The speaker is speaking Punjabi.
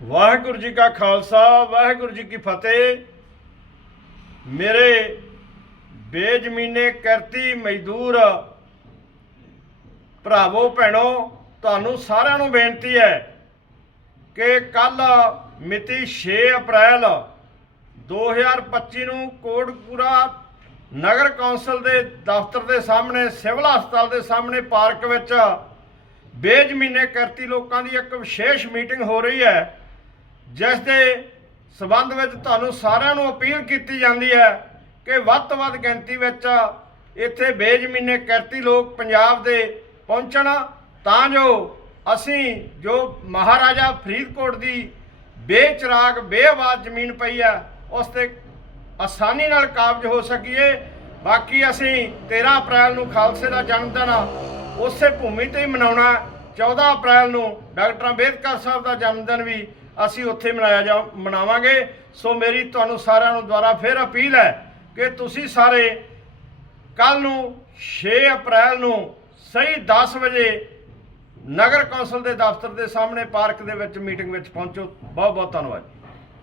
ਵਾਹਿਗੁਰੂ ਜੀ ਕਾ ਖਾਲਸਾ, ਵਾਹਿਗੁਰੂ ਜੀ ਕੀ ਫਤਿਹ। ਮੇਰੇ ਬੇਜ਼ਮੀਨੇ ਕਰਤੀ ਮਜ਼ਦੂਰ ਭਰਾਵੋ, ਭੈਣੋ, ਤੁਹਾਨੂੰ ਸਾਰਿਆਂ ਨੂੰ ਬੇਨਤੀ ਹੈ ਕਿ ਕੱਲ ਮਿਤੀ 6 ਅਪ੍ਰੈਲ 2025 ਨੂੰ ਕੋਟਪੂਰਾ ਨਗਰ ਕੌਂਸਲ ਦੇ ਦਫ਼ਤਰ ਦੇ ਸਾਹਮਣੇ, ਸਿਵਲ ਹਸਪਤਾਲ ਦੇ ਸਾਹਮਣੇ ਪਾਰਕ ਵਿੱਚ ਬੇਜ਼ਮੀਨੇ ਕਰਤੀ ਲੋਕਾਂ ਦੀ ਇੱਕ ਵਿਸ਼ੇਸ਼ ਮੀਟਿੰਗ ਹੋ ਰਹੀ ਹੈ। ਜਿਸ ਦੇ ਸਬੰਧ ਵਿੱਚ ਤੁਹਾਨੂੰ ਸਾਰਿਆਂ ਨੂੰ ਅਪੀਲ ਕੀਤੀ ਜਾਂਦੀ ਹੈ ਕਿ ਵੱਧ ਤੋਂ ਵੱਧ ਗਿਣਤੀ ਵਿੱਚ ਇੱਥੇ ਬੇਜ਼ਮੀਨੇ ਕਰਤੀ ਲੋਕ ਪੰਜਾਬ ਦੇ ਪਹੁੰਚਣ। ਤਾਂ ਜੋ ਅਸੀਂ ਜੋ ਮਹਾਰਾਜਾ ਫਰੀਦਕੋਟ ਦੀ ਬੇਚਰਾਗ ਬੇਆਵਾਜ਼ ਜ਼ਮੀਨ ਪਈ ਹੈ, ਉਸ ਤੇ ਆਸਾਨੀ ਨਾਲ ਕਾਬਜ ਹੋ ਸਕੀਏ। ਬਾਕੀ ਅਸੀਂ 13 ਅਪ੍ਰੈਲ ਨੂੰ ਖਾਲਸੇ ਦਾ ਜਨਮ ਦਿਨ ਉਸੇ ਭੂਮੀ ਤੇ ਹੀ ਮਨਾਉਣਾ 14 ਅਪ੍ਰੈਲ ਨੂੰ ਡਾਕਟਰ ਅੰਬੇਦਕਰ ਸਾਹਿਬ ਦਾ ਜਨਮ ਦਿਨ ਵੀ ਅਸੀਂ ਉੱਥੇ ਮਨਾਇਆ ਜਾ, ਮਨਾਵਾਂਗੇ। ਸੋ ਮੇਰੀ ਤੁਹਾਨੂੰ ਸਾਰਿਆਂ ਨੂੰ ਦੁਆਰਾ ਫਿਰ ਅਪੀਲ ਹੈ ਕਿ ਤੁਸੀਂ ਸਾਰੇ ਕੱਲ ਨੂੰ 6 ਅਪ੍ਰੈਲ ਨੂੰ ਸਹੀ 10 ਵਜੇ ਨਗਰ ਕੌਂਸਲ ਦੇ ਦਫ਼ਤਰ ਦੇ ਸਾਹਮਣੇ ਪਾਰਕ ਦੇ ਵਿੱਚ ਮੀਟਿੰਗ ਵਿੱਚ ਪਹੁੰਚੋ। ਬਹੁਤ ਬਹੁਤ ਧੰਨਵਾਦ